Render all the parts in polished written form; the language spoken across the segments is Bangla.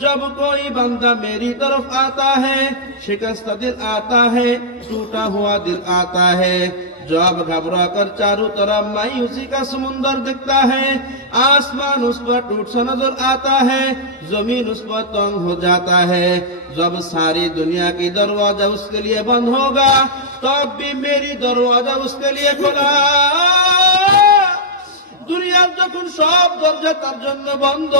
जब कोई बंदा मेरी तरफ आता है शिकस्ता दिल आता है, टूटा हुआ दिल आता है। जब घबरा कर चारों तरफ मायूसी का समुंदर दिखता है, आसमान उस पर टूट सा नजर आता है, जमीन उस पर तंग हो जाता है। जब सारी दुनिया की दरवाजा उसके लिए बंद होगा, तब भी मेरी दरवाजा उसके लिए खुला। দুনিয়ার যখন সব দরজা তার জন্য বন্ধ,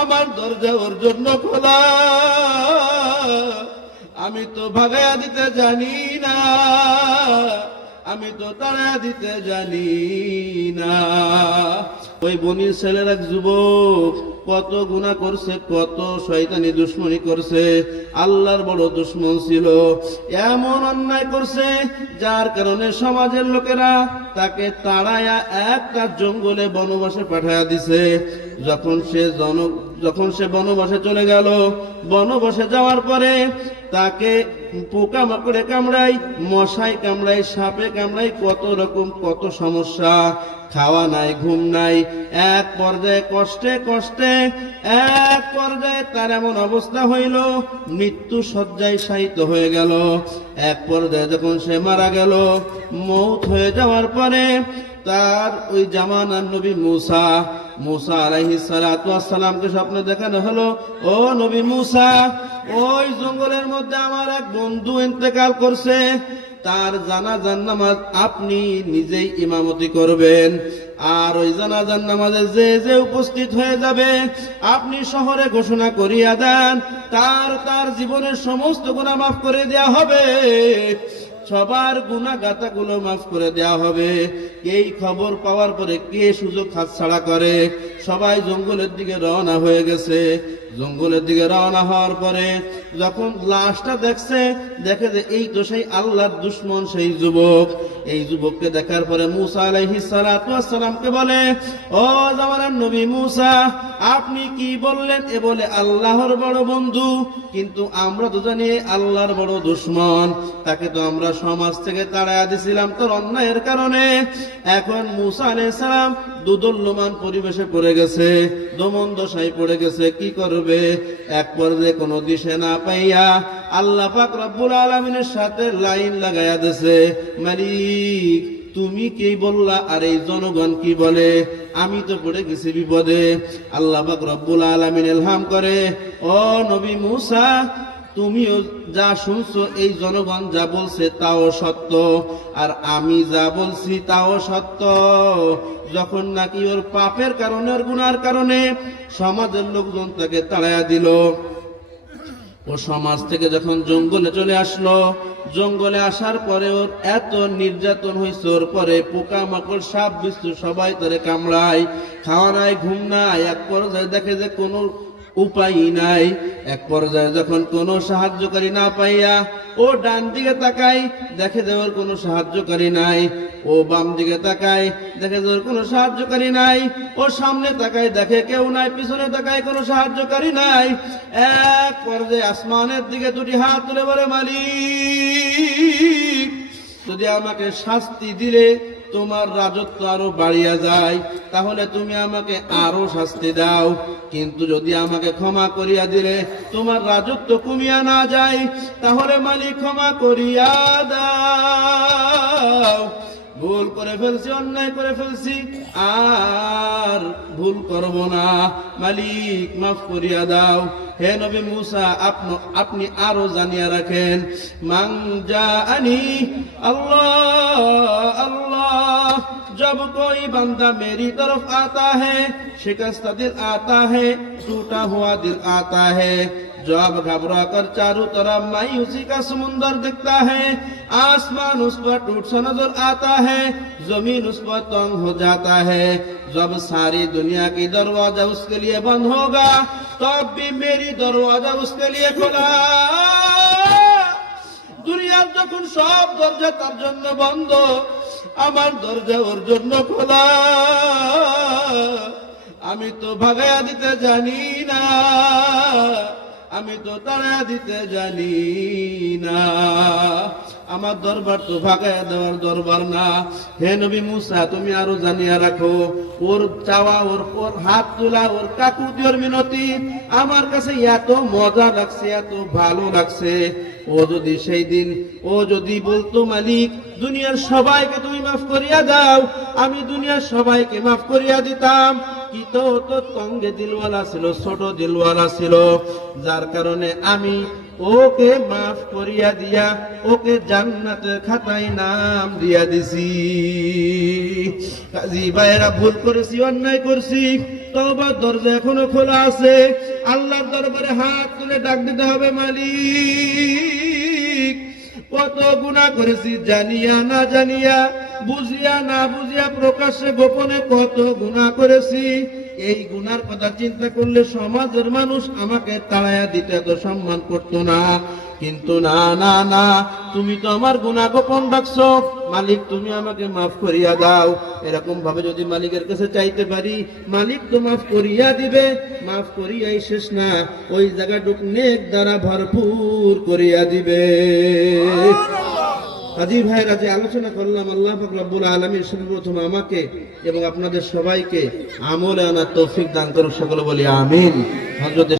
আমার দরজা ওর জন্য খোলা। আমি তো ভাগায়া দিতে জানি না, আমি তো তাড়া দিতে জানি না। ওই বনির ছেলের এক যুবক কত গুনাহ করছে, কত শয়তানি দুশ্মনী করছে, আল্লাহর বড় দুশ্মন ছিল। এমন অন্যায় করছে যার কারণে সমাজের লোকেরা তাকে তাড়ায়া একটা জঙ্গলে বনবাসে পাঠায়া দিছে। যখন সে বনবাসে চলে গেল, বনবাসে যাওয়ার পরে তাকে পোকা মাকড়ে কামড়াই, মশাই কামড়াই, সাপে কামড়াই, কত রকম কত সমস্যা। খাওয়া নাই, ঘুম নাই, এক পর্যায়ে কষ্টে কষ্টে এক পর্যায়ে তার এমন অবস্থা হইল মৃত্যু শয্যায় শায়িত হয়ে গেল। এক পর্যায়ে যখন সে মারা গেল, মৌত হয়ে যাওয়ার পরে তার ওই জামানার নবী মুসা আলাইহিস সালাতু ওয়াস সালামকে স্বপ্নে দেখানো হলো, ও নবী মুসা, ওই জঙ্গলের মধ্যে আমার এক বন্ধু ইন্তেকাল করছে, তার জানাজার নামাজ আপনি নিজেই ইমামতি করবেন। আর ওই জানাজার নামাজে যে যে উপস্থিত হয়ে যাবে আপনি শহরে ঘোষণা করিয়া দেন, তার জীবনের সমস্ত গুনাহ মাফ করে দেয়া হবে, সবার গুনাহ গাতাগুলো মাফ করে দেয়া হবে। এই খবর পাওয়ার পরে কে সুযোগ হাতছাড়া করে? সবাই জঙ্গলের দিকে রওনা হয়ে গেছে। জঙ্গলের দিকে রওনা হওয়ার পরে যখন লাশটা দেখছে, দেখে যে এই তো সেই আল্লাহর দুশ্মন সেই যুবক। এই যুবককে দেখার পরে মুসা আলাইহিস সালাতু ওয়াস সালামকে বলে, ও জামানার নবী মুসা, আপনি কি বললেন? এ বলে আল্লাহর বড় বন্ধু, কিন্তু আমরা তো জানি আল্লাহর বড় দুশ্মন। তাকে তো আমরা সমাজ থেকে তাড়াইয়া দিছিলাম তোর অন্যায়ের কারণে। এখন মুসা আলাইহিস সালাম দুদুল্যমান পরিবেশে পড়ে গেছে, দমন দশায় পড়ে গেছে, কি করবে? এক পর্যায়ে কোনো দিশে না পাইয়া আল্লাহ পাক রব্বুল আলামিনের সাথে লাইন লাগাইয়া দিয়েছে, মালিক তুমি কি বললা আর এই জনগণ কি বলে? আমি তো পড়ে গেছি বিপদে। আল্লাহ পাক রব্বুল আলামিন ইলহাম করে, ও নবী মুসা, তুমিও যা শুনছো এই জনগণ যা বলছে তাও সত্য, আর আমি যা বলছি তাও সত্য। যখন নাকি ওর পাপের কারণে, ওর গুনার কারণে সমাজের লোকজন তাকে তাড়াইয়া দিল, ও সমাজ থেকে যখন জঙ্গলে চলে আসলো, জঙ্গলে আসার পরে ওর এত নির্যাতন হয়েছে, ওর পরে পোকা মাকড় সাপ বিচ্ছু সবাই তারে কামড়ায়, খাওয়া নাই, ঘুম নাই। এক পর্যায়ে দেখে যে কোনো উপায় নাই। এক পর্যায়ে যখন কোনো সাহায্যকারী না পাইয়া ও ডান দিকে তাকায়, দেখে যে ওর কোনো সাহায্যকারী নাই। ও বাম দিকে তাকায়, দেখে যে ওর কোনো সাহায্যকারী নাই। ও সামনে তাকায়, দেখে কেউ নাই। পিছনে তাকায়, কোনো সাহায্যকারী নাই। এক পর্যায়ে আসমানের দিকে দুটি হাত তুলে বলে, মালিক যদি আমাকে শাস্তি দিলে তোমার রাজত্ব আরো বাড়িয়া যায়, তাহলে তুমি আমাকে আরো শাস্তি দাও। কিন্তু যদি আমাকে ক্ষমা করিয়া দিলে তোমার রাজত্ব কমিয়া না যায়, তাহলে মালিক ক্ষমা করিয়া দাও। ভুল করে ফেলছি, অন্যায় করে ফেলছি, আর ভুল করব না, মালিক মাফ করিয়া দাও। হে নবী মুসা, আপনি আরো জানিয়া রাখেন, মান জাআনি আল্লাহ আল্লাহ, जब कोई बंदा मेरी तरफ आता है शिकस्ता दिल आता है, टूटा हुआ दिल आता है। जब घबरा कर चारों तरफ मायूसी का समुंदर दिखता है, आसमान उस पर टूट सा नजर आता है, जमीन उस पर तंग हो जाता है। जब सारी दुनिया की दरवाजा उसके लिए बंद होगा, तब भी मेरी दरवाजा उसके लिए खुला। দুনিয়ার যখন সব দরজা তার জন্য বন্ধ, আমার দরজা ওর জন্য খোলা। আমি তো ভাগায়া দিতে জানি না, আমি তো তাড়া দিতে জানি না। আমার দরবার তো ভাগায় দেওয়ার দরবার না। হে নবী মুসা, তুমি আরো জানিয়া রাখো, ওর চাওয়া, ওর হাত তোলা, ওর কাকুতির মিনতি আমার কাছে এত মজা লাগছে, এত ভালো লাগছে। ও যদি সেই দিন ও যদি বলতো, মালিক দুনিয়ার সবাইকে তুমি মাফ করিয়া দাও, আমি দুনিয়ার সবাইকে মাফ করিয়া দিতাম। কি তো তঙ্গে দিলওয়ালা ছিল, ছোট দিলওয়ালা ছিল, যার কারণে আমি ওকে মাফ করিয়া দিয়া ওকে জান্নাতের খাতায় নাম দিয়া দিছি। কাজী ভাইয়েরা, ভুল করেছি, অন্যায় করছি, তওবার দরজা এখনো খোলা আছে। আল্লাহর দরবারে হাত তুলে ডাক দিতে হবে, মালিক কত গুনাহ করেছি, জানিয়া না জানিয়া, বুঝিয়া না বুঝিয়া, প্রকাশ্যে গোপনে কত গুনাহ করেছি। এই গুনার কথা চিন্তা করলে সমাজের মানুষ আমাকে তাড়াইয়া দিতে এত সম্মান করতো না। কিন্তু না না না, তুমি তো আমার গুনাহ গোপন রাখছো, মালিক তুমি আমাকে মাফ করিয়া দাও। এরকম ভাবে যদি মালিকের কাছে চাইতে পারি, মালিক তো মাফ করিয়া দিবে। মাফ করিয়াই শেষ না, ওই জায়গাটুক নেক দ্বারা ভরপুর করিয়া দিবে। কাজী ভাইরা, যে আলোচনা করলাম, আল্লাহ পাক রব্বুল আলামিন সর্বপ্রথম আমাকে এবং আপনাদের সবাইকে আমলে আনার তৌফিক দান করুন, সকলে বলি আমিন। হযরত